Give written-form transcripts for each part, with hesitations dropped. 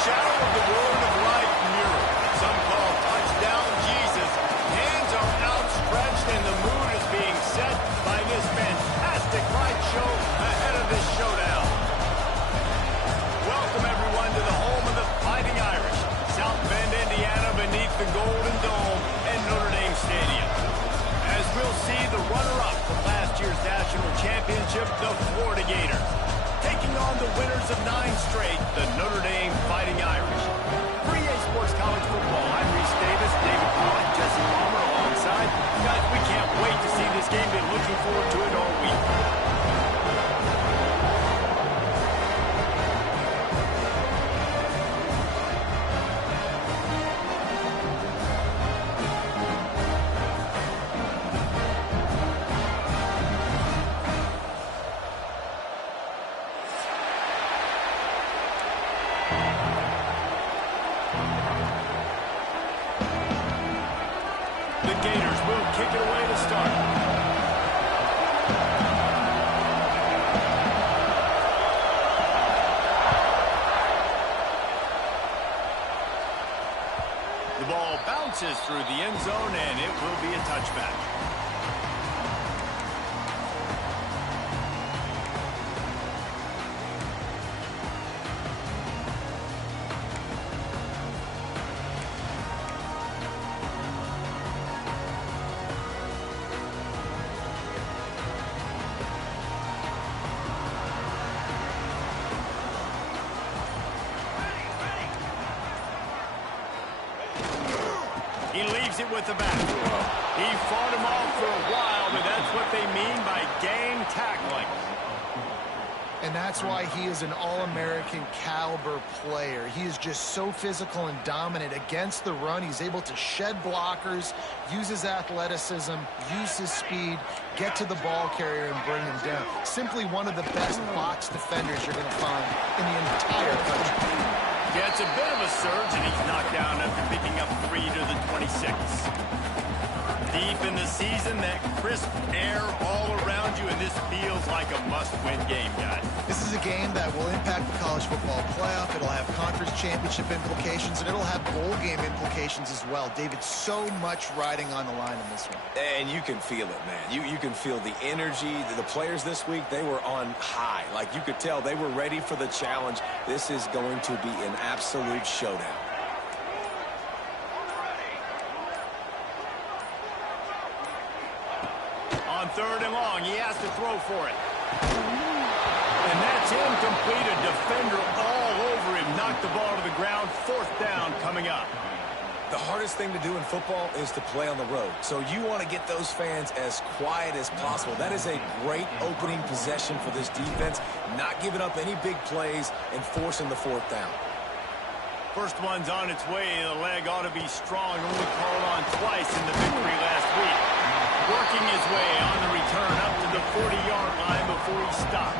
shadow of the Word of Life mural. Some call touchdown Jesus. Hands are outstretched and the mood is being set by this fantastic light show ahead of this showdown. Welcome everyone to the home of the Fighting Irish, South Bend, Indiana, beneath the Golden Dome and Notre Dame Stadium. As we'll see the runner-up from last year's national championship, the Florida Gators, taking on the winners of 9 straight, the Notre Dame Fighting Irish. For EA Sports College Football, I'm Reese Davis, David Pollock, Jesse Palmer alongside. Guys, we can't wait to see this game. Been looking forward to it all week. The Gators will kick it away to start. The ball bounces through the end zone, and it will be a touchback. He leaves it with the back. He fought him off for a while, but that's what they mean by game tackling. And that's why he is an All-American caliber player. He is just so physical and dominant against the run. He's able to shed blockers, use his athleticism, use his speed, get to the ball carrier and bring him down. Simply one of the best box defenders you're going to find in the entire country. Yeah, it's a bit of a surge, and he's knocked down after picking up 3 to the 26. Deep in the season, that crisp air all around you, and this feels like a must-win game, guys. This is a game that will impact the college football playoff. It'll have conference championship implications, and it'll have bowl game implications as well. David, so much riding on the line in this one. And you can feel it, man. You can feel the energy. The players this week, they were on high. Like, you could tell they were ready for the challenge. This is going to be an absolute showdown. On 3rd and long, he has to throw for it. And that's incomplete. A defender all over him. Knocked the ball to the ground. 4th down coming up. The hardest thing to do in football is to play on the road. So you want to get those fans as quiet as possible. That is a great opening possession for this defense. Not giving up any big plays and forcing the 4th down. First one's on its way. The leg ought to be strong. Only called on twice in the victory last week. Working his way on the return up to the 40-yard line before he stopped.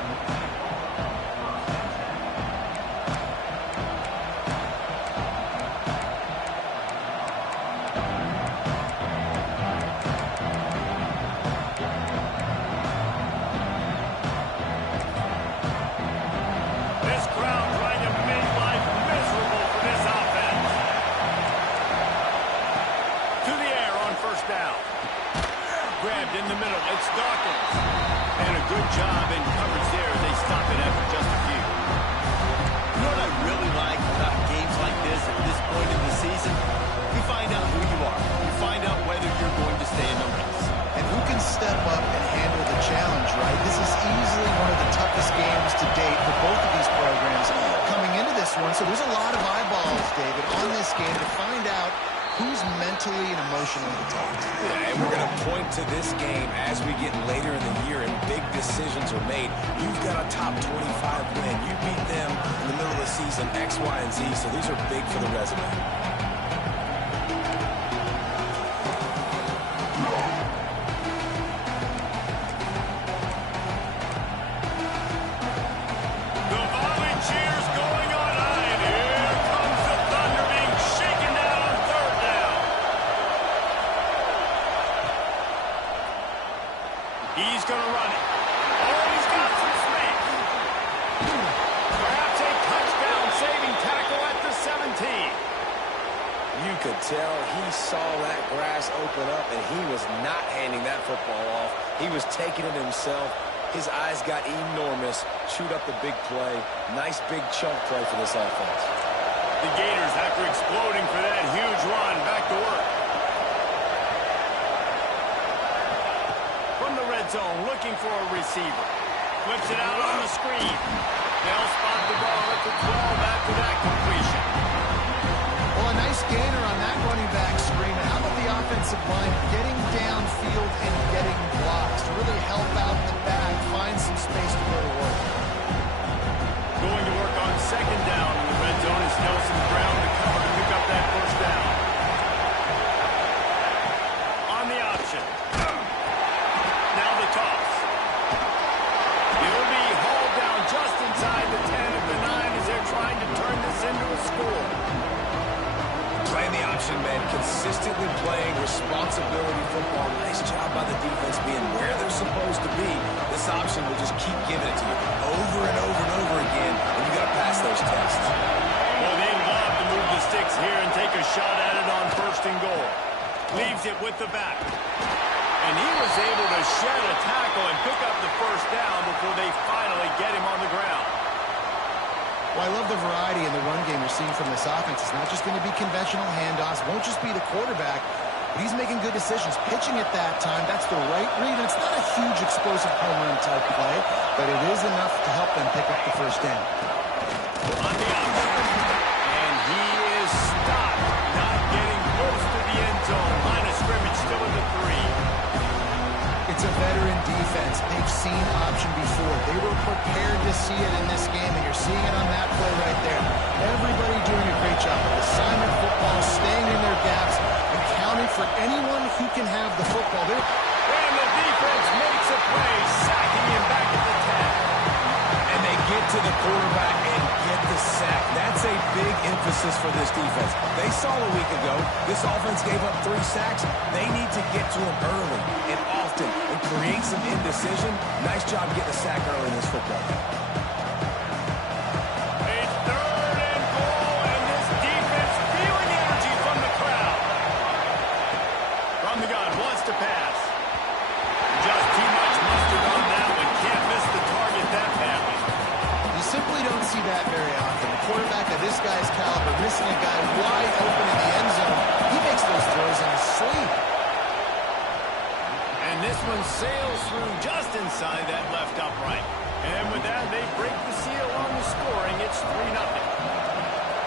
This crowd trying to make life miserable for this offense. To the air on 1st down. Grabbed in the middle. It's Dawkins. And a good job in coverage there. They stop it after just a few. You know what I really like about games like this at this point in the season? You find out who you are. You find out whether you're going to stay in the race. And who can step up and handle the challenge, right? This is easily one of the toughest games to date for both of these programs coming into this one. So there's a lot of eyeballs, David, on this game to find out who's mentally and emotionally the toughest. Yeah, and we're going to point to this game as we get later in the year and big decisions are made. You've got a top 25 win. You beat them in the middle of the season, X, Y, and Z, so these are big for the resume. He's going to run it. Oh, he's got some space. Perhaps a touchdown saving tackle at the 17. You could tell he saw that grass open up, and he was not handing that football off. He was taking it himself. His eyes got enormous, chewed up the big play. Nice big chunk play for this offense. The Gators, after exploding for that huge run, back to work. From the red zone, looking for a receiver. Flips it out on the screen. They'll spot the ball at the 12 after that completion. Well, a nice gainer on that running back screen. How about the offensive line getting downfield and getting blocks to really help out the back, find some space to go to work. Going to work on second down in the red zone is Nelson Brown to cover to pick up that first down. On the option. Now the toss. It'll be hauled down just inside the 10 of the 9 as they're trying to turn this into a score. Playing the option, man. Consistently playing responsibility football. Nice job by the defense being where they're supposed to be. This option will just keep giving it to you over and over and over again, and you got to pass those tests. Well, they love to move the sticks here and take a shot at it on first and goal. Leaves it with the back. And he was able to shed a tackle and pick up the first down before they finally get him on the ground. Well, I love the variety in the run game we're seeing from this offense. It's not just going to be conventional handoffs. It won't just be the quarterback, but he's making good decisions. Pitching at that time, that's the right read. And it's not a huge explosive home run type play, but it is enough to help them pick up the first down. On the outside, and he is stopped, not getting close to the end zone. Line of scrimmage still in the 3. It's a veteran defense. They've seen option before. They were prepared to see it in this game, and you're seeing it on that play right there. Everybody doing a great job of assignment football, staying in their gaps, and counting for anyone who can have the football. And the defense makes a play, sacking him back at the 10. And they get to the quarterback and get the sack. That's a big emphasis for this defense. They saw a week ago, this offense gave up 3 sacks. They need to get to him early and often and create some indecision. Nice job getting a sack early in this football game. A third and goal, and this defense feeling energy from the crowd. From the gun, wants to pass. Just too much mustard on that one. Can't miss the target that badly. You simply don't see that very often. The quarterback of this guy's caliber missing a guy wide open in the end zone. He makes those throws in his sleep. And this one sails through just inside that left upright. And with that, they break the seal on the scoring. It's 3-0.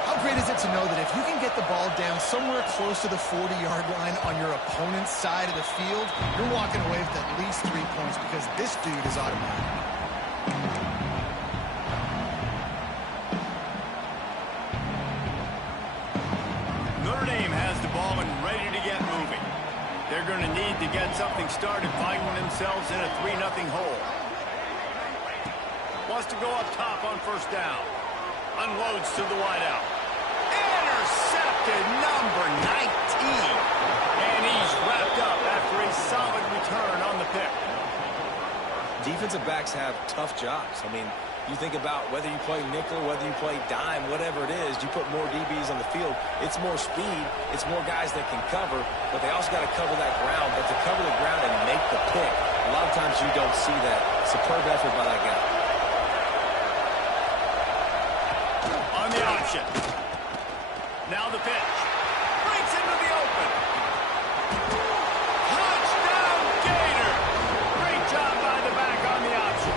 How great is it to know that if you can get the ball down somewhere close to the 40-yard line on your opponent's side of the field, you're walking away with at least 3 points because this dude is automatic. Notre Dame has the ball and ready to get moving. They're going to need to get something started, finding themselves in a 3-0 hole. Wants to go up top on first down. Unloads to the wideout. Intercepted, number 19. And he's wrapped up after a solid return on the pick. Defensive backs have tough jobs. I mean, you think about whether you play nickel, whether you play dime, whatever it is, you put more DBs on the field. It's more speed. It's more guys that can cover, but they also got to cover that ground. But to cover the ground and make the pick, a lot of times you don't see that. Superb effort by that guy. On the option. Now the pitch. Breaks into the open. Touchdown, Gator. Great job by the back on the option.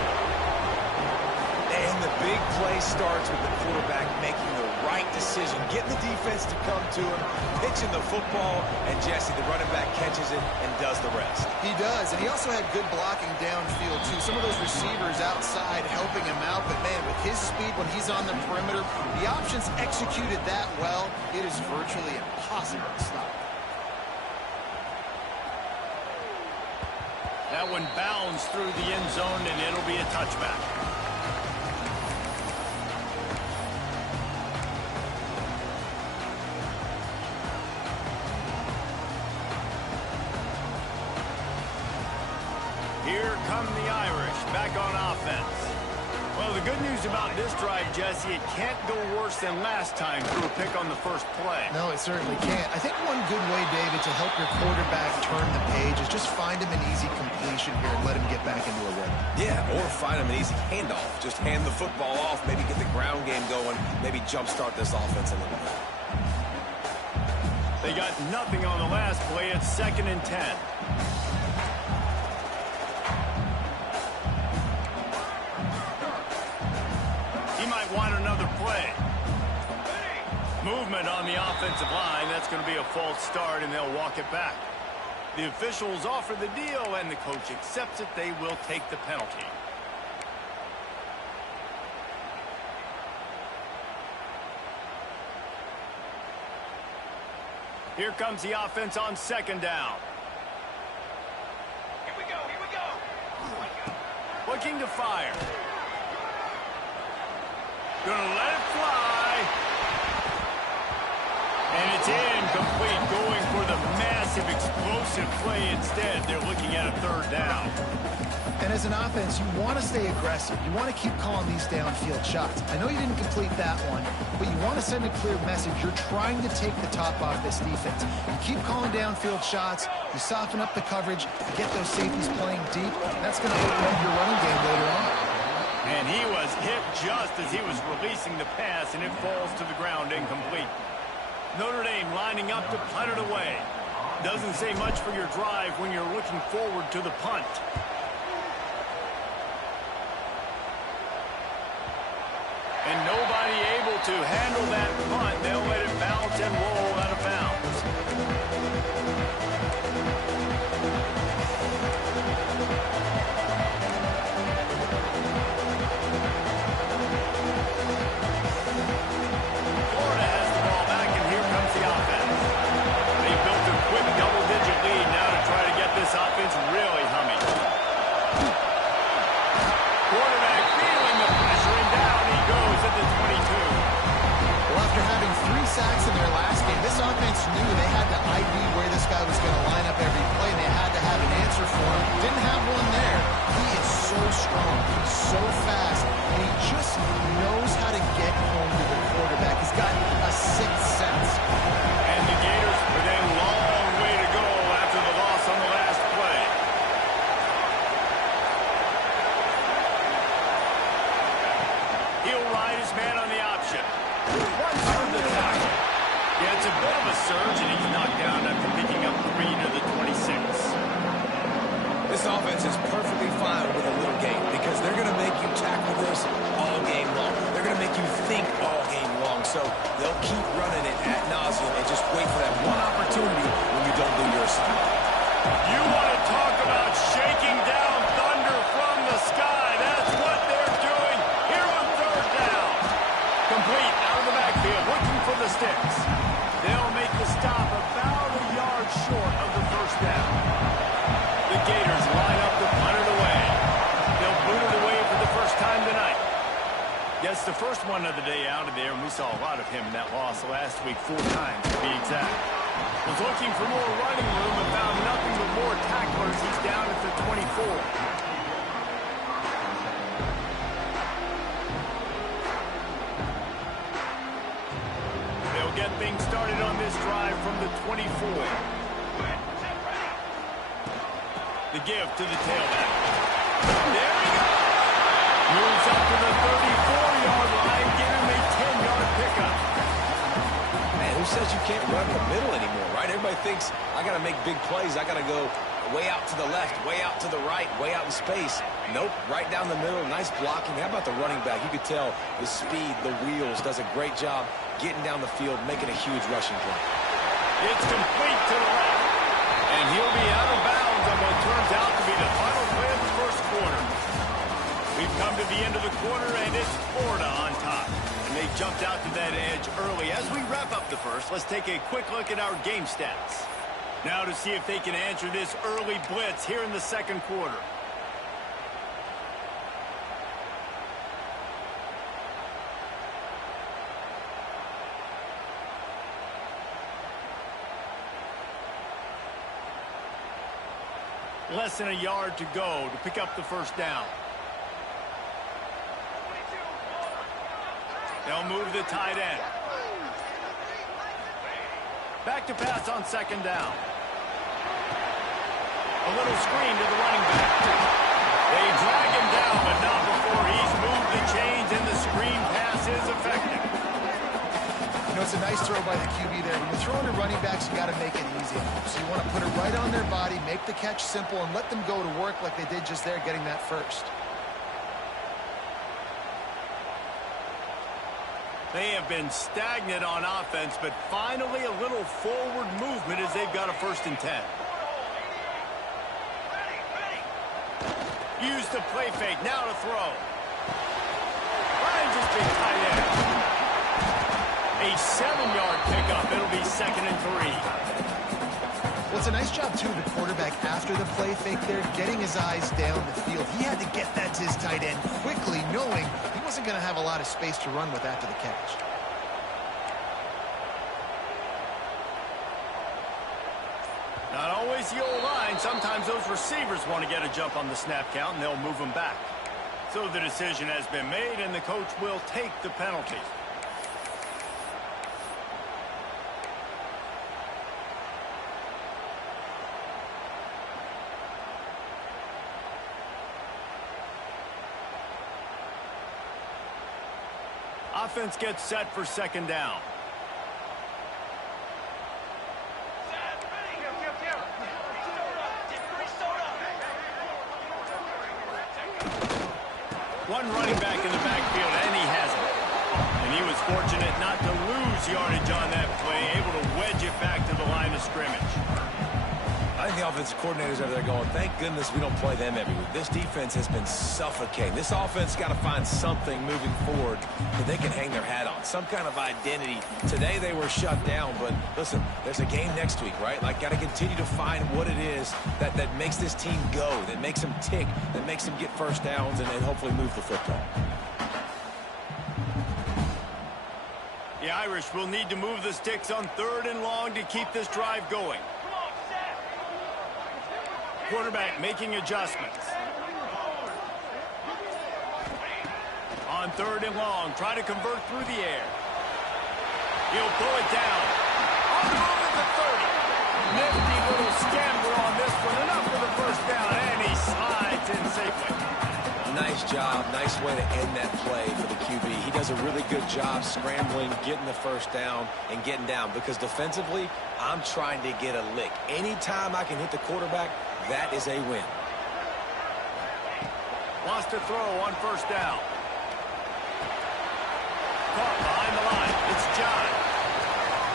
And the big play starts with the quarterback making the right decision, getting the defense to come to him, pitching the football, and Jesse, the running back, catches it and does the rest. He does, and he also had good blocking downfield, too. Some of those receivers outside helping him out, but, man, with his speed when he's on the perimeter, the options executed that well, it is virtually impossible to stop. That one bounds through the end zone, and it'll be a touchback. Here come the Irish back on offense. Well, the good news about this drive, Jesse, it can't go worse than last time through a pick on the first play. No, it certainly can't. I think one good way, David, to help your quarterback turn the page is just find him an easy completion here and let him get back into a rhythm. Yeah, or find him an easy handoff. Just hand the football off, maybe get the ground game going, maybe jumpstart this offense a little bit. They got nothing on the last play. It's 2nd and 10. Want another play. Movement on the offensive line. That's going to be a false start, and they'll walk it back. The officials offer the deal, and the coach accepts it. They will take the penalty. Here comes the offense on 2nd down. Here we go. Looking to fire. Gonna let it fly. And it's incomplete, going for the massive explosive play instead. They're looking at a 3rd down. And as an offense, you want to stay aggressive. You want to keep calling these downfield shots. I know you didn't complete that one, but you want to send a clear message. You're trying to take the top off this defense. You keep calling downfield shots. You soften up the coverage. You get those safeties playing deep. That's going to open up your running game later on. And he was hit just as he was releasing the pass, and it falls to the ground incomplete. Notre Dame lining up to punt it away. Doesn't say much for your drive when you're looking forward to the punt. And nobody able to handle that punt. They'll let it bounce and roll out of bounds. Florida has the ball back, and here comes the offense. They built a quick double-digit lead now to try to get this offense really humming. Quarterback feeling the pressure, and down he goes at the 22. Well, after having 3 sacks in their last game, this offense knew they had to ID where this guy was going to line up every play. They had to have an answer for him. Didn't have one there. He is so strong, so fast, and he just knows how to get home to the quarterback. He's got a 6th sense. And the Gators with a long way to go after the loss on the last play. He'll ride his man on the option. One through the tackle. Yeah, it's a bit of a surge, and he's knocked down after picking up 3 to the 26. This offense is perfectly fine with a little game because they're going to make you tackle this all game long. They're going to make you think all game long. So they'll keep running it ad nauseum and just wait for that one opportunity when you don't do your assignment. You want to talk about shaking down thunder from the sky. That's what they're doing here on 3rd down. Complete out of the backfield, looking for the sticks. They'll make the stop about a yard short of the 1st down. The Gators line up to punt it away. They'll boot it away for the first time tonight. Gets the first one of the day out of there, and we saw a lot of him in that loss last week, 4 times to be exact. Was looking for more running room and found nothing but more tacklers. He's down at the 24. They'll get things started on this drive from the 24. The give to the tailback. There he goes. Moves up to the 34-yard line, giving him a 10-yard pickup. Man, who says you can't run the middle anymore, right? Everybody thinks, I got to make big plays. I got to go way out to the left, way out to the right, way out in space. Nope, right down the middle. Nice blocking. How about the running back? You could tell the speed, the wheels, does a great job getting down the field, making a huge rushing play. It's complete to the left. And he'll be out of bounds on what turns out to be the final play of the first quarter. We've come to the end of the quarter, and it's Florida on top. And they jumped out to that edge early. As we wrap up the first, let's take a quick look at our game stats. Now to see if they can answer this early blitz here in the second quarter. Less than a yard to go to pick up the first down. They'll move the tight end. Back to pass on second down. A little screen to the running back. They drag him down, but not before he's moved the chains, and the screen pass is effective. You know, it's a nice throw by the QB there. When you're throwing to running backs, you got to make it easy. So you want to put it right on their body, make the catch simple, and let them go to work like they did just there, getting that first. They have been stagnant on offense, but finally a little forward movement as they've got a 1st and 10. Use the play fake, now to throw. Finds his big tight end. A 7-yard pickup, it'll be 2nd and 3. Well, it's a nice job, too, the quarterback after the play fake there, getting his eyes down the field. He had to get that to his tight end quickly, knowing he wasn't going to have a lot of space to run with after the catch. Not always the old line. Sometimes those receivers want to get a jump on the snap count, and they'll move them back. So the decision has been made, and the coach will take the penalty. Offense gets set for 2nd down. One running back in the backfield, and he has it. And he was fortunate not to lose yardage on that play, able to wedge it back to the line of scrimmage. I think the offensive coordinators over there going, thank goodness we don't play them every week. This defense has been suffocating. This offense got to find something moving forward that they can hang their hat on, some kind of identity. Today they were shut down, but listen, there's a game next week, right? Like, got to continue to find what it is that makes this team go, that makes them tick, that makes them get 1st downs and hopefully move the football. The Irish will need to move the sticks on 3rd and long to keep this drive going. Quarterback making adjustments. On 3rd and long, try to convert through the air. He'll pull it down. On the move at the 30. Nifty little scamper on this one. Enough for the 1st down, and he slides in safely. Nice job. Nice way to end that play for the QB. He does a really good job scrambling, getting the 1st down, and getting down. Because defensively, I'm trying to get a lick. Anytime I can hit the quarterback, that is a win. Wants to throw on 1st down. Caught behind the line. It's John.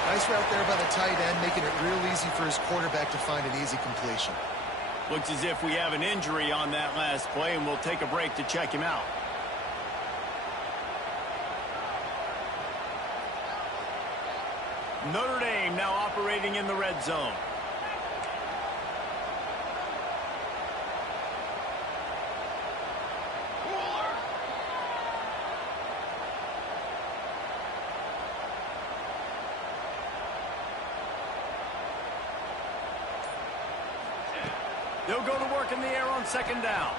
Nice route there by the tight end, making it real easy for his quarterback to find an easy completion. Looks as if we have an injury on that last play, and we'll take a break to check him out. Notre Dame now operating in the red zone. They'll go to work in the air on 2nd down.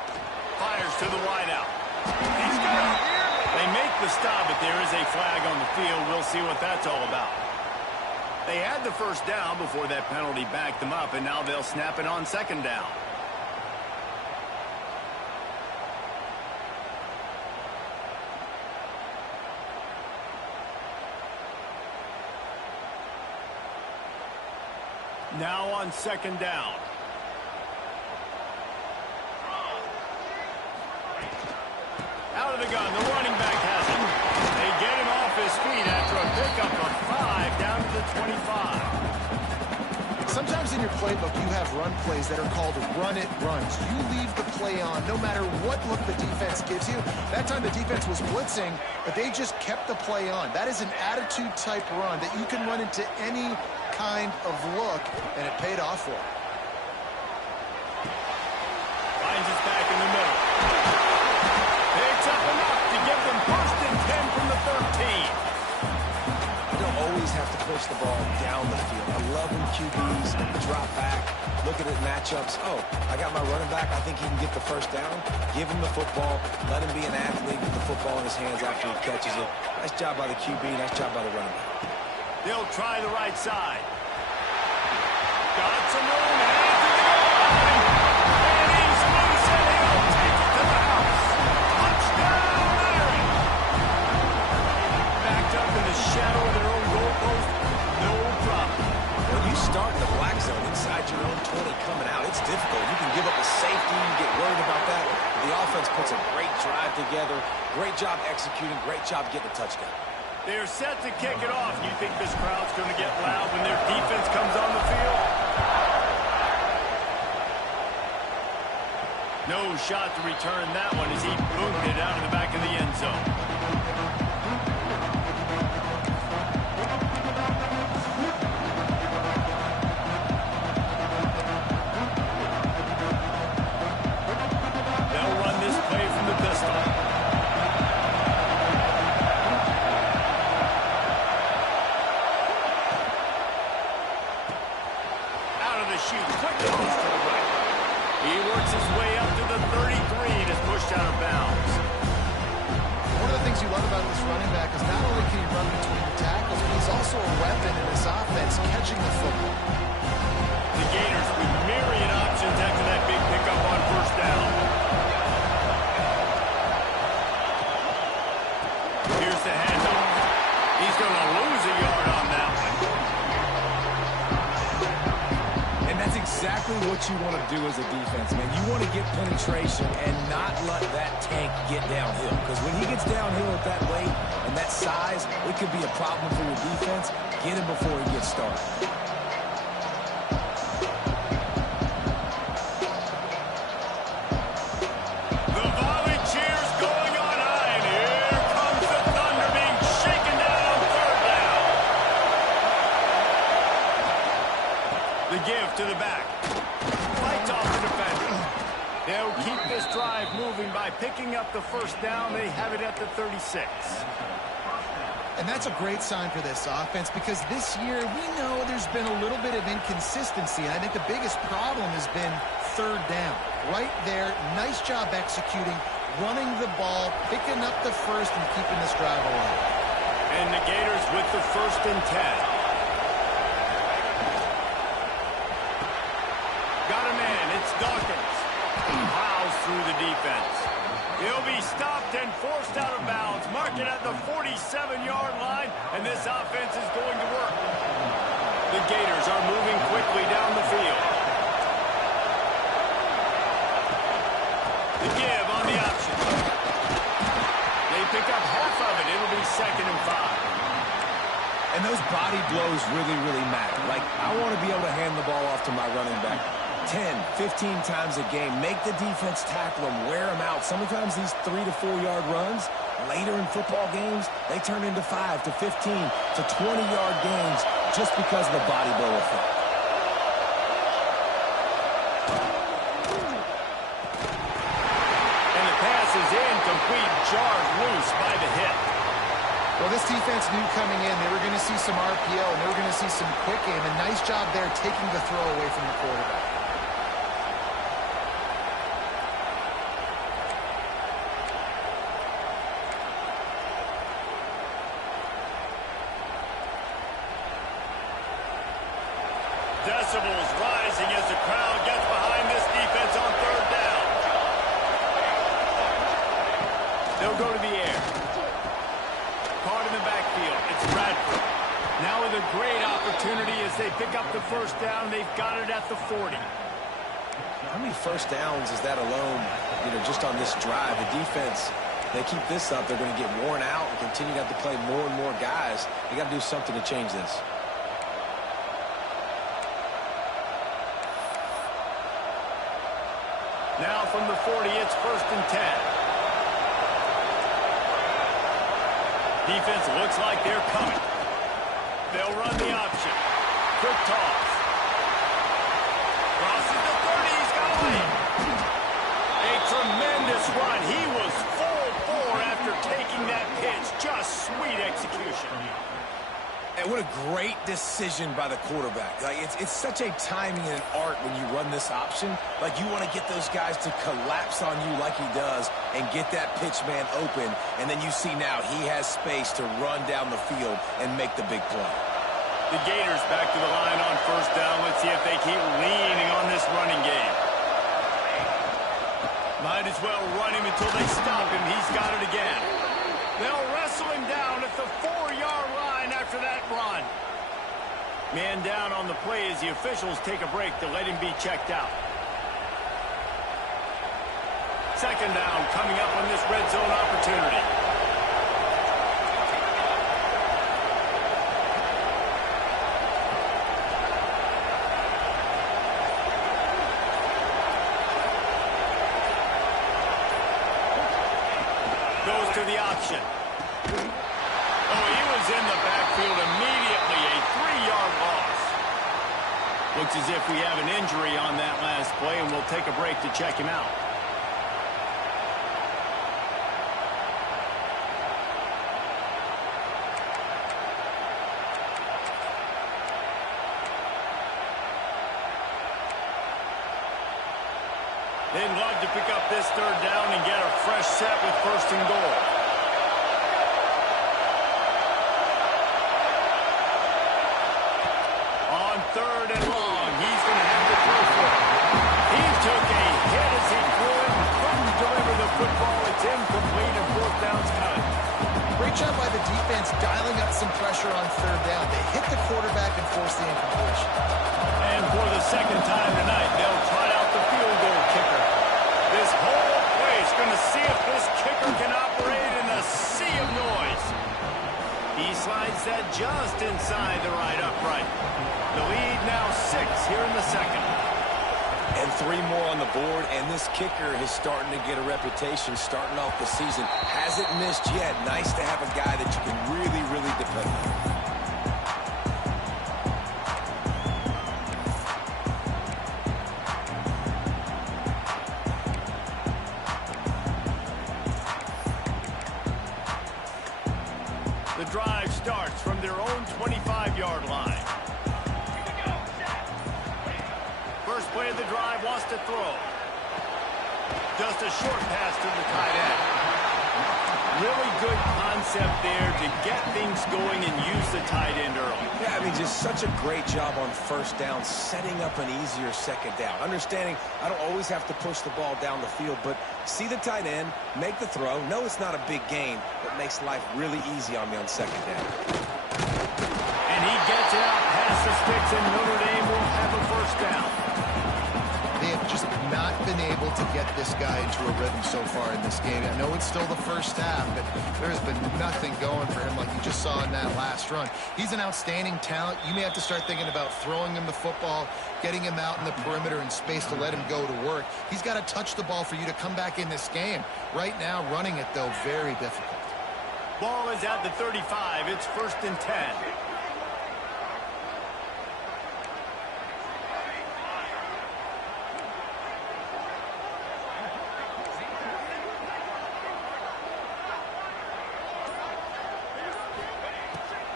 Fires to the wideout. He's got it. They make the stop, but there is a flag on the field. We'll see what that's all about. They had the 1st down before that penalty backed them up, and now they'll snap it on 2nd down. Now on 2nd down. Out of the gun, the running back has it. They get him off his feet after a pickup of 5 down to the 25. Sometimes in your playbook, you have run plays that are called run-it runs. You leave the play on no matter what look the defense gives you. That time the defense was blitzing, but they just kept the play on. That is an attitude-type run that you can run into any kind of look, and it paid off for him. Finds us back in the middle. Picks up enough to give them 1st and 10 from the 13. You don't always have to push the ball down the field. I love when QBs drop back, looking at matchups. Oh, I got my running back. I think he can get the first down. Give him the football. Let him be an athlete with the football in his hands after he catches it. Nice job by the QB. Nice job by the running back. They'll try the right side. Got some room and after the goal line. And he's loose and he'll take it to the house. Touchdown, Aaron. Backed up in the shadow of their own goalpost. No problem. When you start in the black zone inside your own 20 coming out, it's difficult. You can give up a safety. You get worried about that. The offense puts a great drive together. Great job executing. Great job getting a touchdown. They're set to kick it off. You think this crowd's going to get loud when their defense comes on the field? No shot to return that one as he booted it out of the back of the end zone. They'll run this play from the pistol. Quick toss to the right. He works his way up to the 33 and is pushed out of bounds. One of the things you love about this running back is not only can he run between the tackles, but he's also a weapon in this offense catching the football. The Gators with myriad options after that big pickup on first down. Here's the handoff. He's going to lose a yard on that one. That's exactly what you want to do as a defense, man. You want to get penetration and not let that tank get downhill. Because when he gets downhill at that weight and that size, it could be a problem for your defense. Get him before he gets started. The volley cheers going on high, and here comes the thunder being shaken down on third down. The give to the back. Fights off the defender. They'll keep this drive moving by picking up the first down. They have it at the 36. And that's a great sign for this offense because this year we know there's been a little bit of inconsistency. And I think the biggest problem has been third down. Right there, nice job executing, running the ball, picking up the first, and keeping this drive alive. And the Gators with the 1st and 10. Got a man, it's Dawkins. He plows through the defense. He'll be stopped and forced out of bounds. Mark it at the 47-yard line, and this offense is going to work. The Gators are moving quickly down the field. The give on the option. They pick up half of it. It'll be 2nd and 5. And those body blows really, really matter. Like, I want to be able to hand the ball off to my running back 10, 15 times a game. Make the defense tackle them, wear them out. Sometimes these 3 to 4 yard runs, later in football games, they turn into 5 to 15 to 20-yard gains just because of the body blow effect. And the pass is incomplete, jarred loose by the hit. Well, this defense knew coming in they were going to see some RPO and they were going to see some quick game. And nice job there taking the throw away from the quarterback. Decibels rising as the crowd gets behind this defense on third down. They'll go to the air. Caught in the backfield. It's Bradford. Now with a great opportunity as they pick up the first down. They've got it at the 40. How many first downs is that alone, just on this drive? The defense, they keep this up, they're going to get worn out and continue to have to play more and more guys. They got to do something to change this. Now from the 40, it's 1st and 10. Defense looks like they're coming. They'll run the option. Quick toss. Crosses the 30, he's got away. A tremendous run. He was full 4 after taking that pitch. Just sweet execution. 2 And what a great decision by the quarterback. Like, it's such a timing and an art when you run this option. Like, you want to get those guys to collapse on you like he does and get that pitch man open. And then you see now he has space to run down the field and make the big play. The Gators back to the line on first down. Let's see if they keep leaning on this running game. Might as well run him until they stop him. He's got it again. They'll wrestle him down at the 4-yard line after that run. Man down on the play as the officials take a break to let him be checked out. Second down coming up on this red zone opportunity. Goes to the option. Oh, he was in the backfield immediately. A 3-yard loss. Looks as if we have an injury on that last play, and we'll take a break to check him out. They'd love to pick up this third down and get a fresh set with first and goal. On third and long, he's going to have to throw for it. He took a hit as he threw it and couldn't deliver the football. It's incomplete and fourth down's coming. Great job by the defense dialing up some pressure on third down. They hit the quarterback and forced the incompletion. And for the second time tonight, they'll try out the field goal kicker. This whole place going to see if this kicker can operate in a sea of noise. He slides that just inside the right upright. The lead now 6 here in the second. And 3 more on the board, and this kicker is starting to get a reputation starting off the season. Hasn't missed yet. Nice to have a guy that you can really, really depend on. The drive starts from their own 25-yard line. First play of the drive wants to throw. Just a short pass to the tight end. Really good concept there to get things going and use the tight end early. Yeah, I mean, just such a great job on first down, setting up an easier second down. Understanding I don't always have to push the ball down the field, but see the tight end, make the throw. No, it's not a big gain, but makes life really easy on me on second down. And he gets it out past the sticks, and Notre Dame will have a first down. They have just not been able to get this guy into a rhythm so far in this game. I know it's still the first half, but there's been nothing going for him like you just saw in that last run. He's an outstanding talent. You may have to start thinking about throwing him the football, getting him out in the perimeter in space to let him go to work. He's got to touch the ball for you to come back in this game. Right now, running it, though, very difficult. Ball is at the 35. It's first and 10.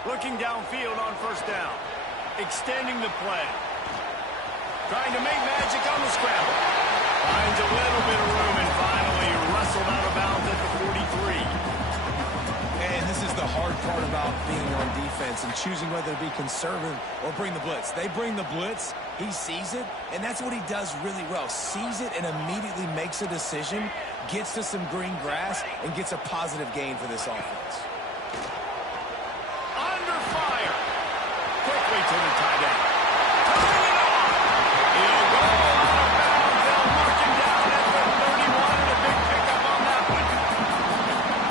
Looking downfield on first down. Extending the play. Trying to make magic on the scramble. Finds a little bit of room and finally wrestled out of bounds at the 43. And this is the hard part about being on defense and choosing whether to be conservative or bring the blitz. They bring the blitz, he sees it, and that's what he does really well. Sees it and immediately makes a decision, gets to some green grass, and gets a positive gain for this offense. Quickly to the tight end. Turning it off. He'll go out of bounds. They'll mark him down at the 31 and a big pickup on that one.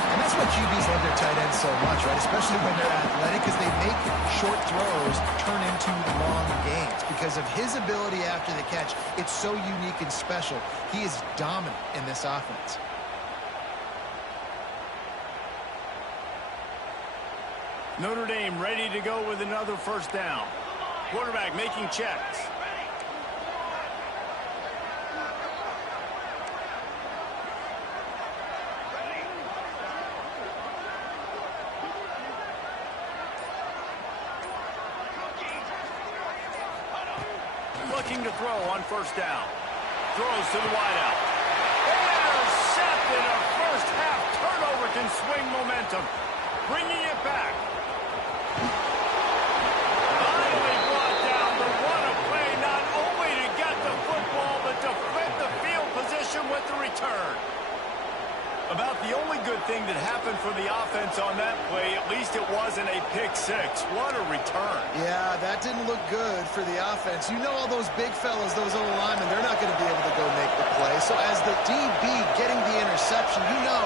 And that's why QBs love their tight ends so much, right? Especially when they're athletic, because they make short throws turn into long gains. Because of his ability after the catch, it's so unique and special. He is dominant in this offense. Notre Dame ready to go with another first down. Quarterback making checks. looking to throw on first down. Throws to the wideout. Intercepted. A first half turnover can swing momentum. Bringing it back. Finally brought down the run of play, not only to get the football, but to flip the field position with the return. About the only good thing that happened for the offense on that play, at least it wasn't a pick six. What a return. Yeah, that didn't look good for the offense. You know all those big fellas, those old linemen, they're not going to be able to go make the play. So as the DB getting the interception, you know,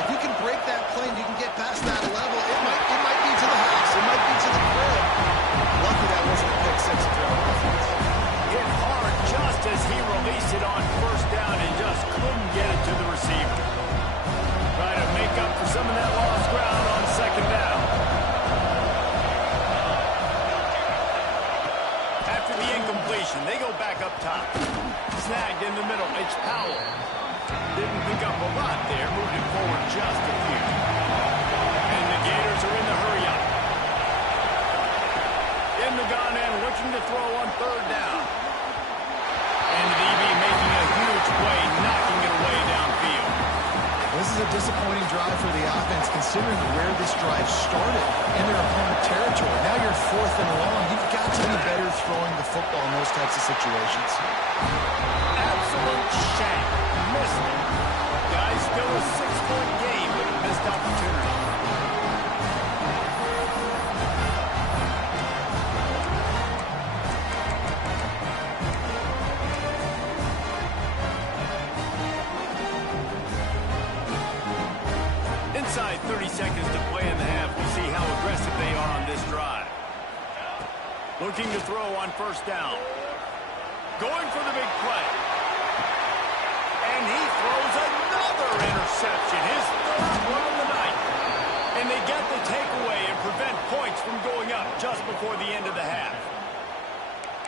if you can break that play and you can get past that level, it might be to the house. It might be to the crib. Lucky that wasn't a pick six for our offense. Hit hard just as he released it on first down and just couldn't get it to the receiver. Try to make up for some of that lost ground on second down. After the incompletion, they go back up top. Snagged in the middle. It's Powell. Didn't pick up a lot there. Moved it forward just a few. And the Gators are in the hurry-up. In the gun and looking to throw on third down. And the DB making a huge play, knocking it away downfield. This is a disappointing drive for the offense, considering where this drive started in their opponent territory. Now you're fourth and long. You've got to be better throwing the football in those types of situations. Absolute shank. Missed it. Guys, still a 6-point game, but a missed opportunity. Inside 30 seconds to play in the half. We'll see how aggressive they are on this drive. Looking to throw on first down. Going for the big play. And he throws another interception. His third one of the night. And they get the takeaway and prevent points from going up just before the end of the half.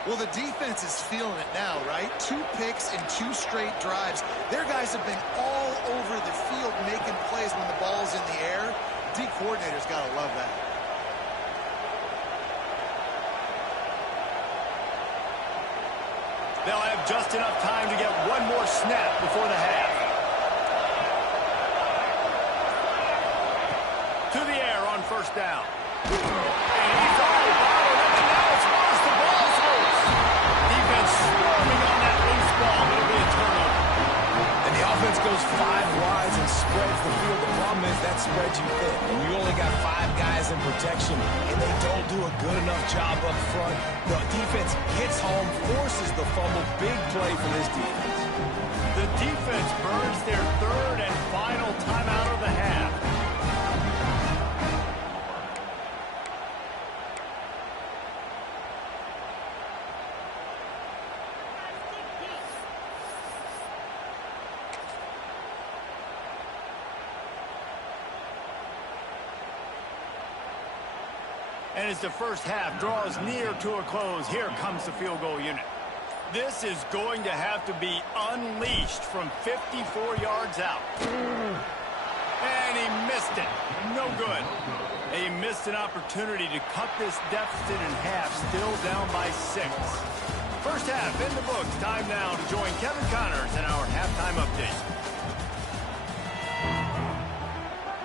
Well, the defense is feeling it now, right? 2 picks in 2 straight drives. Their guys have been all over the field making plays when the ball's in the air. D coordinator's got to love that. They'll have just enough time to get one more snap before the half. To the air on first down. And he's all bottled up, and now it's worse. The ball's loose. Defense swarming on that loose ball. It'll be a turnover. And the offense goes 5 wides and spreads the field. The problem is that spreads you thin. And you only got 5 guys in protection, and they don't do a good enough job up front. The defense gets home, forces the fumble. Big play for this defense. The defense burns their third and final timeout of the half. And as the first half draws near to a close, here comes the field goal unit. This is going to have to be unleashed from 54 yards out. And he missed it. No good. He missed an opportunity to cut this deficit in half, still down by 6. First half in the books. Time now to join Kevin Connors in our halftime update.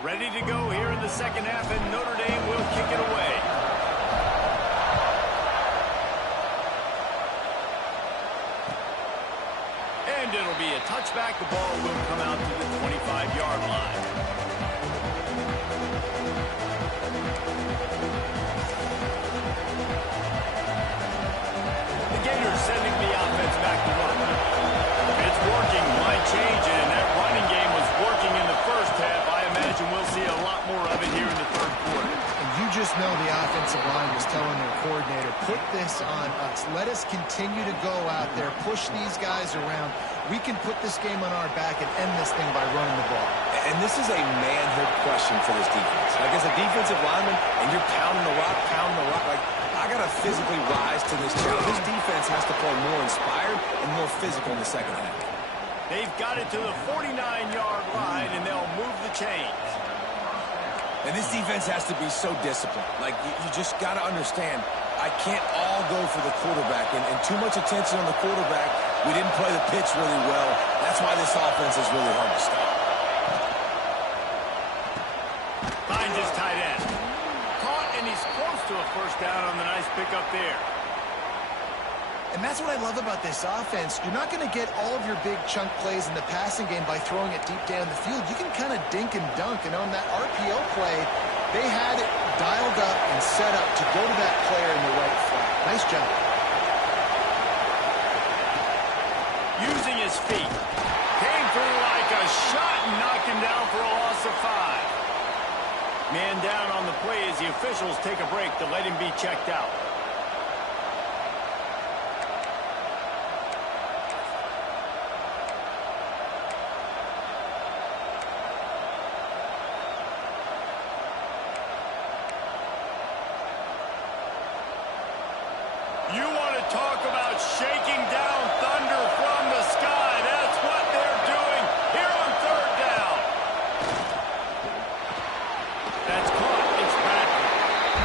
Ready to go here in the second half, and Notre Dame will kick it away. And it'll be a touchback. The ball will come out to the 25-yard line. The Gators sending the offense back to work. It's working. Might change it, and that running game was working in the first half. I imagine we'll see a lot more of it here in the third quarter. And you just know the offensive line was telling their coordinator, put this on us. Let us continue to go out there, push these guys around. We can put this game on our back and end this thing by running the ball. And this is a manhood question for this defense. Like, as a defensive lineman, and you're pounding the rock, like, I got to physically rise to this challenge. This defense has to play more inspired and more physical in the second half. They've got it to the 49-yard line, and they'll move the chains. And this defense has to be so disciplined. Like, you just got to understand, I can't all go for the quarterback, and too much attention on the quarterback. We didn't play the pitch really well. That's why this offense is really hard to stop. Finds his tight end. Caught, and he's close to a first down on the nice pickup there. And that's what I love about this offense. You're not going to get all of your big chunk plays in the passing game by throwing it deep down the field. You can kind of dink and dunk. And on that RPO play, they had it dialed up and set up to go to that player in the right flat. Nice job. Using his feet. Came through like a shot and knocked him down for a loss of 5. Man down on the play as the officials take a break to let him be checked out. You want to talk about shaking down thunder from the sky. That's what they're doing here on third down. That's caught. It's Patrick.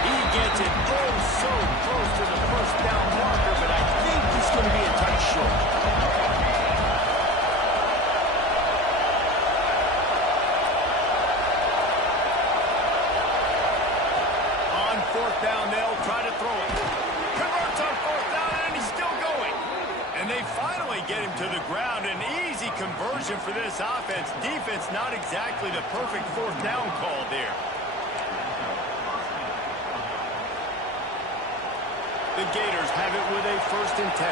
He gets it oh so close to the first down marker, but I think he's going to be a touch short. On fourth down, they'll try to throw it. Converts on fourth down, and he's still going. And they finally get him to the ground. An easy conversion for this offense. Defense not exactly the perfect fourth down call there. The Gators have it with a 1st and 10.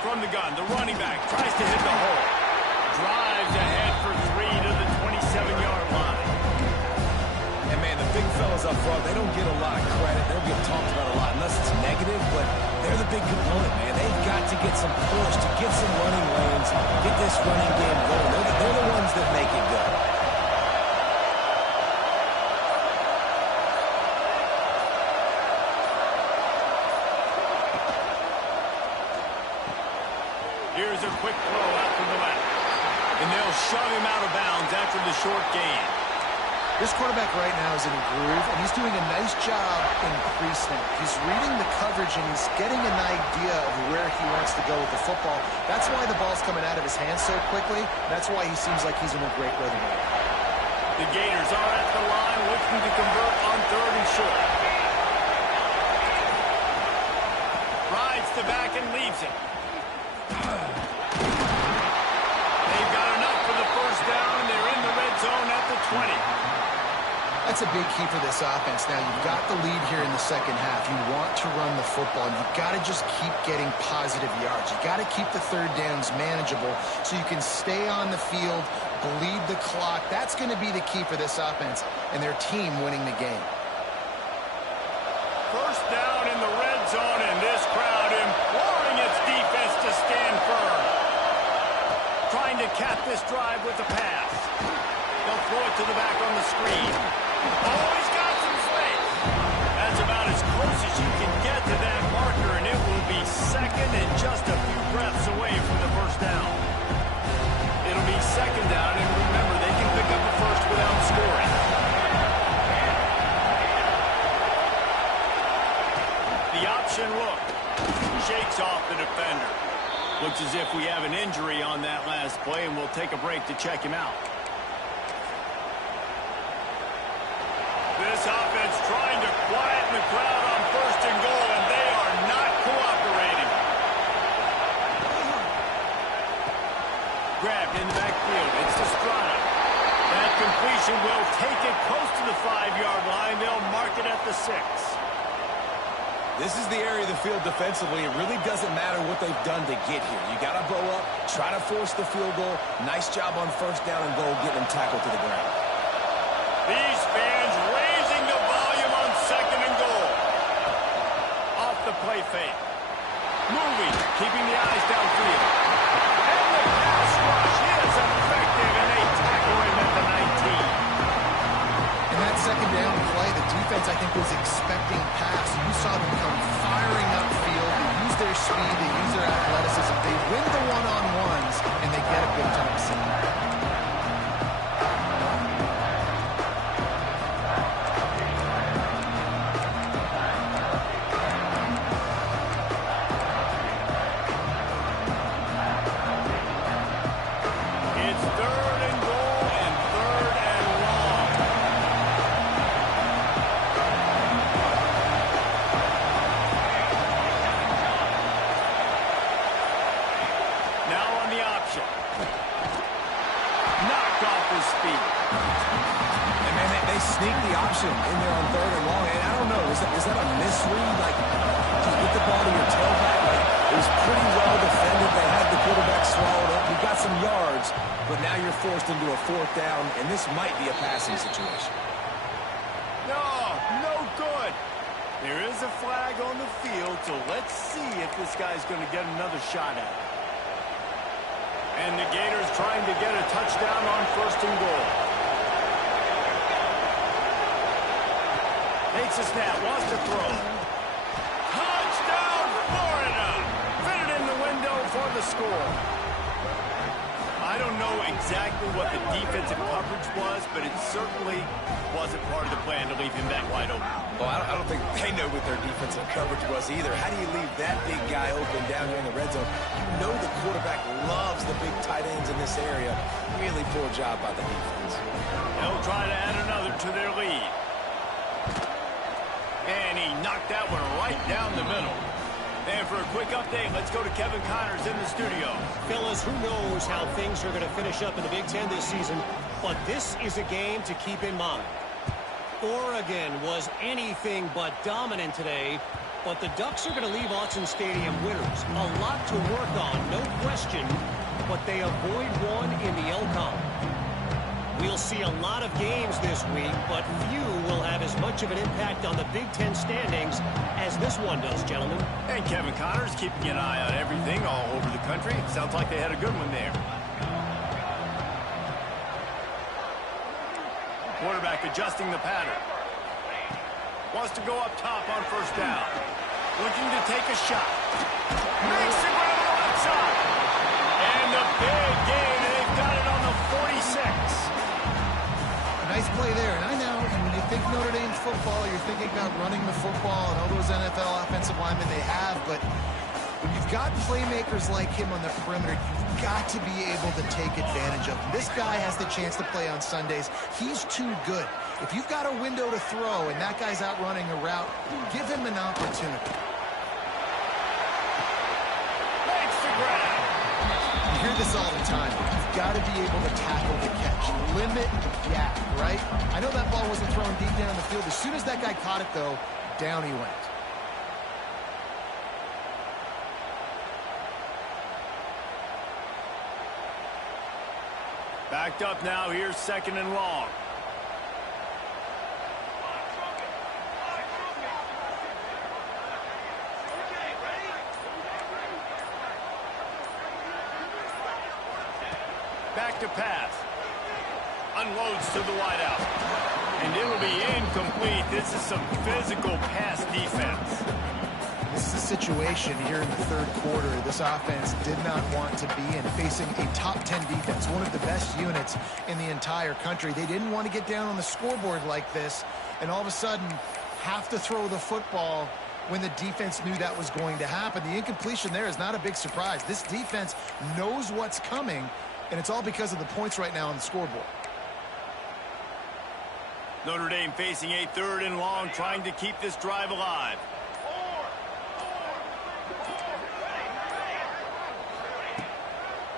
From the gun, the running back tries to hit the hole. Drives ahead for 3 to the 27-yard line. And, man, the big fellas up front, they don't get a lot of credit. They don't get talked about a lot unless it's negative, but they're the big component, man. They've got to get some push, to get some running lanes, get this running game going. They're the ones that make it go. Here's a quick throw out to the left. And they'll shove him out of bounds after the short gain. This quarterback right now is in a groove, and he's doing a nice job in pre-snap. He's reading the coverage, and he's getting an idea of where he wants to go with the football. That's why the ball's coming out of his hands so quickly. That's why he seems like he's in a great rhythm. The Gators are at the line looking to convert on 3rd and short. Rides the back and leaves it. They've got enough for the first down, and they're in the red zone at the 20. That's a big key for this offense. Now, you've got the lead here in the second half. You want to run the football, and you've got to just keep getting positive yards. You've got to keep the third downs manageable so you can stay on the field, bleed the clock. That's going to be the key for this offense and their team winning the game. First down in the red zone, and this crowd imploring its defense to stand firm. Trying to cap this drive with a pass. They'll throw it to the back on the screen. Oh, he's got some space. That's about as close as you can get to that marker, and it will be second and just a few breaths away from the first down. It'll be second down, and remember, they can pick up a first without scoring. The option look. Shakes off the defender. Looks as if we have an injury on that last play, and we'll take a break to check him out. This offense trying to quieten the crowd on 1st and goal, and they are not cooperating. Grabbed in the backfield. It's the stride. That completion will take it close to the 5-yard line. They'll mark it at the 6. This is the area of the field defensively. It really doesn't matter what they've done to get here. You got to bow up, try to force the field goal. Nice job on 1st down and goal, getting them tackled to the ground. These fans raising the volume on 2nd and goal. Off the play fake. Moving, keeping the eyes downfield. And the pass rush is effective, and they tackle him at the 19. In that second down play, the defense, I think, was expecting pass. You saw them come firing upfield. They use their speed. They use their athleticism. They win the one-on-ones, and they get a good time seeing it. action. Knocked off his feet. And, man, they sneak the option in there on 3rd and long. And I don't know, is that a misread? Like, to get the ball to your tailback? Like, it was pretty well defended. They had the quarterback swallowed up. You got some yards, but now you're forced into a 4th down, and this might be a passing situation. No good. There is a flag on the field, so let's see if this guy's going to get another shot at it. And the Gators trying to get a touchdown on 1st and goal. Takes a snap, wants to throw. Touchdown, Florida! Fitted in the window for the score. I don't know exactly what the defensive coverage was, but it certainly wasn't part of the plan to leave him that wide open. Well, I don't think they know what their defensive coverage was either. How do you leave that big guy open down here in the red zone? You know the quarterback loves the big tight ends in this area. Really poor job by the defense. They'll try to add another to their lead. And he knocked that one right down the middle. And for a quick update, let's go to Kevin Connors in the studio. Fellas, who knows how things are going to finish up in the Big Ten this season, but this is a game to keep in mind. Oregon was anything but dominant today, but the Ducks are going to leave Autzen Stadium winners. A lot to work on, no question, but they avoid one in the Elcom. We'll see a lot of games this week, but few will have as much of an impact on the Big Ten standings as this one does, gentlemen. And Kevin Connors keeping an eye on everything all over the country. Sounds like they had a good one there. Quarterback adjusting the pattern. Wants to go up top on 1st down. Looking to take a shot. Makes the grab on the left side. And the big gain, and they've got it on the 46. Nice play there. And I know, when you think Notre Dame football, you're thinking about running the football and all those NFL offensive linemen they have, but when you've got playmakers like him on the perimeter, you've got to be able to take advantage of him. This guy has the chance to play on Sundays. He's too good. If you've got a window to throw and that guy's out running a route, give him an opportunity. Makes the grab. You hear this all the time. You've got to be able to tackle the catch. Limit the gap, right? I know that ball wasn't thrown deep down the field. As soon as that guy caught it, though, down he went. Backed up now. Here's 2nd and long. Back to pass. Unloads to the wideout. And it'll be incomplete. This is some physical pass defense. This is a situation here in the 3rd quarter this offense did not want to be in, facing a top 10 defense, one of the best units in the entire country. They didn't want to get down on the scoreboard like this and all of a sudden have to throw the football when the defense knew that was going to happen. The incompletion there is not a big surprise. This defense knows what's coming, and it's all because of the points right now on the scoreboard. Notre Dame facing a 3rd and long, trying to keep this drive alive.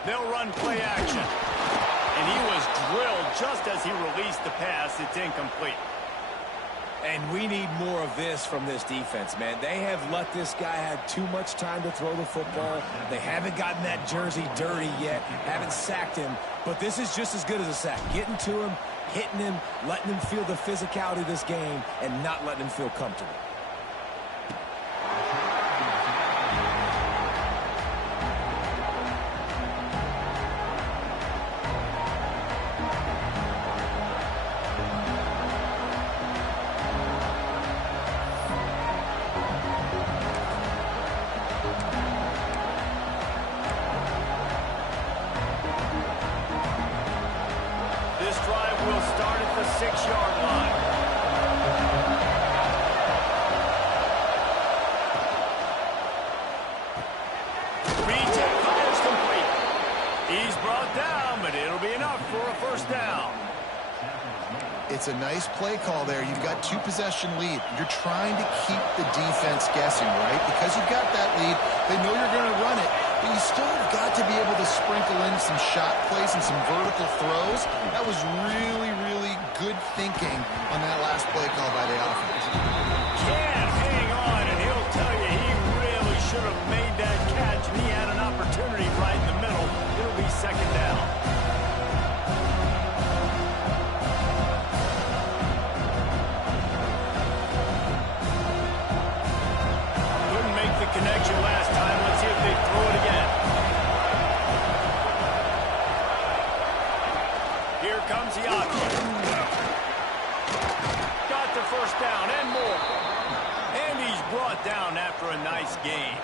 They'll run play action. And he was drilled just as he released the pass. It's incomplete. And we need more of this from this defense, man. They have let this guy have too much time to throw the football. They haven't gotten that jersey dirty yet, haven't sacked him. But this is just as good as a sack. Getting to him, hitting him, letting him feel the physicality of this game, and not letting him feel comfortable. This drive will start at the 6-yard line. Retip fires complete. He's brought down, but it'll be enough for a 1st down. It's a nice play call there. You've got 2-possession lead. You're trying to keep the defense guessing, right? Because you've got that lead, they know you're going to run it, but you still have got to be able to spread sprinkle in some shot plays and some vertical throws. That was really, really good thinking on that last play call by the offense. Can't hang on, and he'll tell you he really should have made that catch, and he had an opportunity right in the middle. It'll be second down. Couldn't make the connection last time. Let's see if they throw it again. Here comes the option. Got the first down and more. And he's brought down after a nice gain.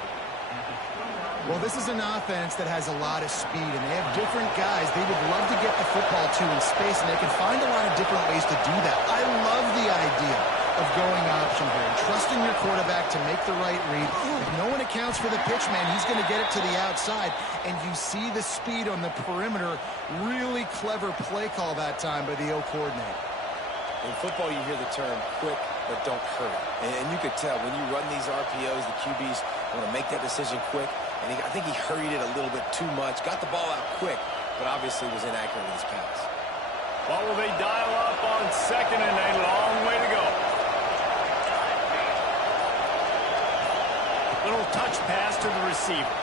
Well, this is an offense that has a lot of speed, and they have different guys they would love to get the football to in space, and they can find a lot of different ways to do that. I love the idea of going option here and trusting your quarterback to make the right read. If no one accounts for the pitch, man, he's going to get it to the outside, and you see the speed on the perimeter. Really clever play call that time by the O coordinator. In football, you hear the term quick, but don't hurry. And you could tell when you run these RPOs, the QBs want to make that decision quick. And I think he hurried it a little bit too much. Got the ball out quick, but obviously was inaccurate with his pass. Well, will they dial up on second and a long way to go? Little touch pass to the receiver.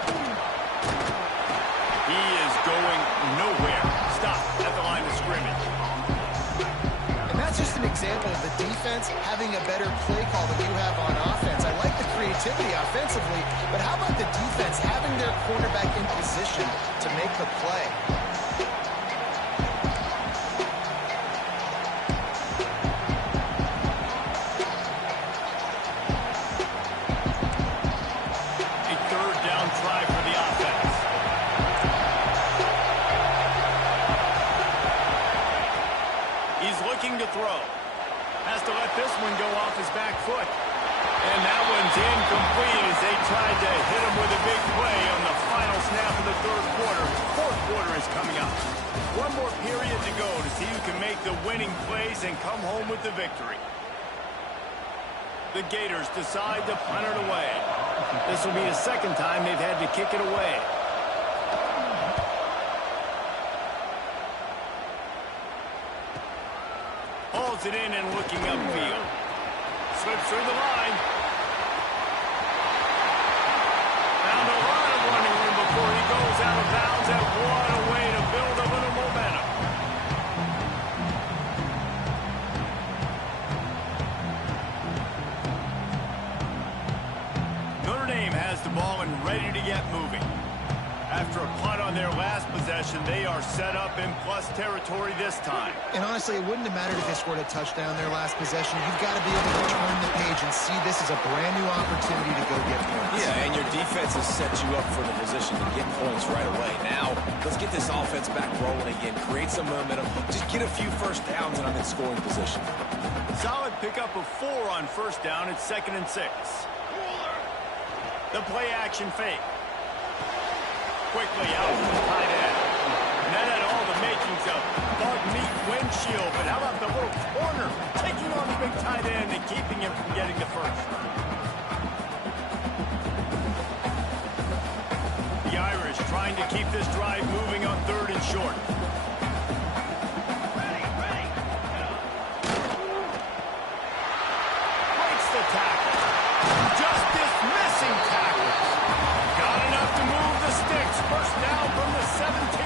He is going nowhere. Stop at the line of scrimmage. That's just an example of the defense having a better play call than you have on offense. I like the creativity offensively, but how about the defense having their quarterback in position to make the play? A third down try for the offense. He's looking to throw. Has to let this one go off his back foot. And that one's incomplete as they tried to hit him with a big play on the final snap of the third quarter. Fourth quarter is coming up. One more period to go to see who can make the winning plays and come home with the victory. The Gators decide to punt it away. This will be the second time they've had to kick it away. Hauls it in and looking upfield. Slips through the line. Found a lot of running room before he goes out of bounds, and what a way to build a little momentum. Notre Dame has the ball and ready to get moving. After a punt on their last possession, they are set up in plus territory this time. And honestly, it wouldn't have mattered if they scored a touchdown their last possession. You've got to be able to turn the page and see this as a brand new opportunity to go get points. Yeah, and your defense has set you up for the position to get points right away. Now, let's get this offense back rolling again. Create some momentum. Just get a few first downs, and I'm in scoring position. Solid pickup of 4 on first down. It's 2nd and 6. The play action fake. Quickly out to the tight end. And that had all the makings of bug meat windshield. But how about the little corner taking on the big tight end and keeping him from getting the first? The Irish trying to keep this drive moving on 3rd and short. Breaks the tackle. Just dismissing tackles. Got enough to move the sticks. First down from the 17.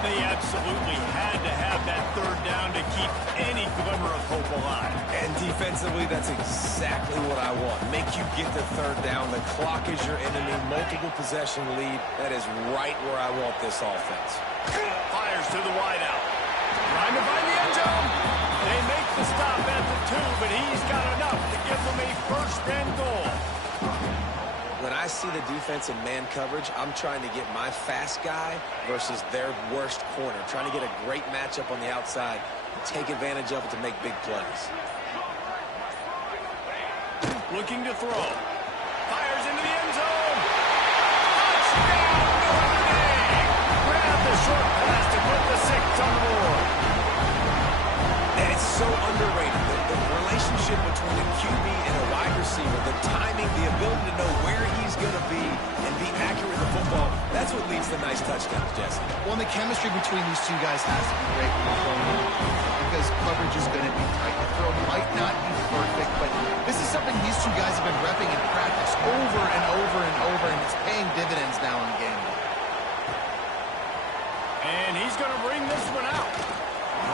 They absolutely had to have that 3rd down to keep any glimmer of hope alive. And defensively, that's exactly what I want. Make you get the 3rd down. The clock is your enemy. Multiple possession lead. That is right where I want this offense. Fires to the wideout. Trying to find the end zone. They make the stop at the 2, but he's got enough to give them a 1st and goal. When I see the defense in man coverage, I'm trying to get my fast guy versus their worst corner. Trying to get a great matchup on the outside and take advantage of it to make big plays. Looking to throw. Fires into the end zone. Touchdown, Notre Dame! Grab the short pass to put the 6 on the board. And it's so underrated. The relationship between a QB and a wide receiver, the timing, the ability to know where he's going to be and be accurate with the football, that's that's what leads to nice touchdowns, Jesse. Well, the chemistry between these two guys has to be great when you're throwing in because coverage is going to be tight. The throw might not be perfect, but this is something these two guys have been repping in practice over and over and over, and it's paying dividends now in game day. And he's going to bring this one out.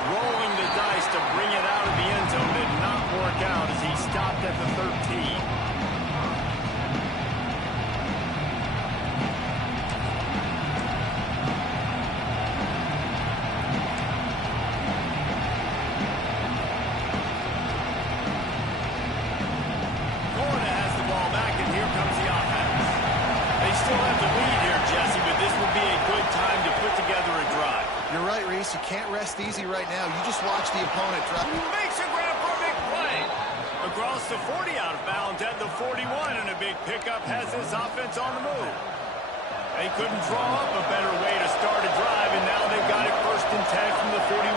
Rolling the dice to bring it out of the end zone did not work out as he stopped at the 13. You can't rest easy right now. You just watch the opponent drop. Makes a grab for a big play. Across the 40, out of bounds at the 41, and a big pickup has this offense on the move. They couldn't draw up a better way to start a drive, and now they've got it 1st and 10 from the 41.